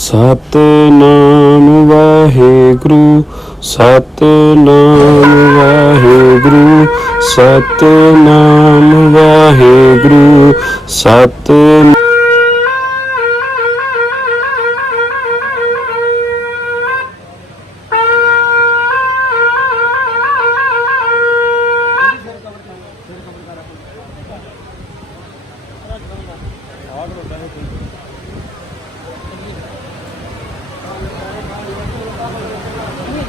ਸਤਨਾਮ ਵਾਹਿਗੁਰੂ ਸਤਨਾਮ ਵਾਹਿਗੁਰੂ ਸਤਨਾਮ ਵਾਹਿਗੁਰੂ ਸਤ ਆਰਡਰ ਹੁੰਦਾ ਹੈ ਕੋਈ Ні,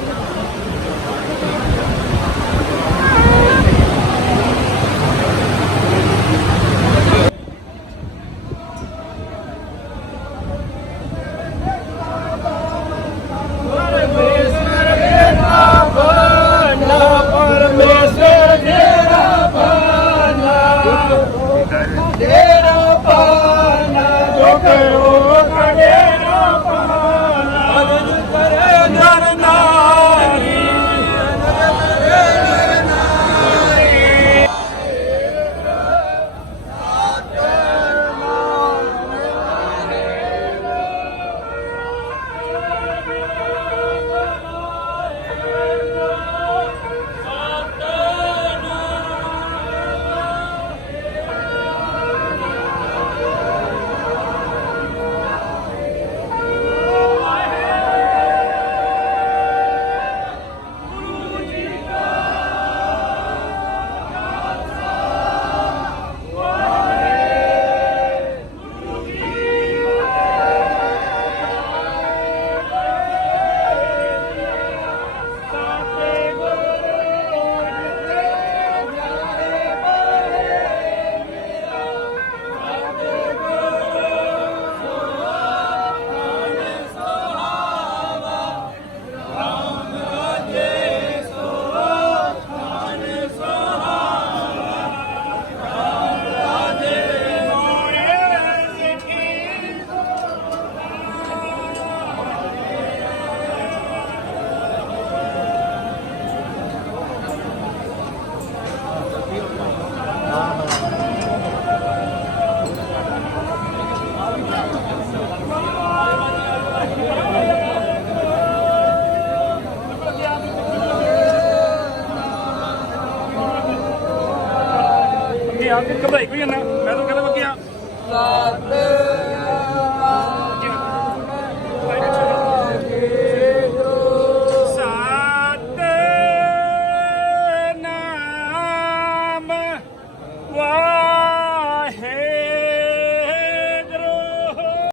ਸਤਨਾਮ ਘਬਰਾਈ ਕੋਈ ਨਾ। ਮੈਂ ਤਾਂ ਕਹਿੰਦਾ ਬੱਕਿਆ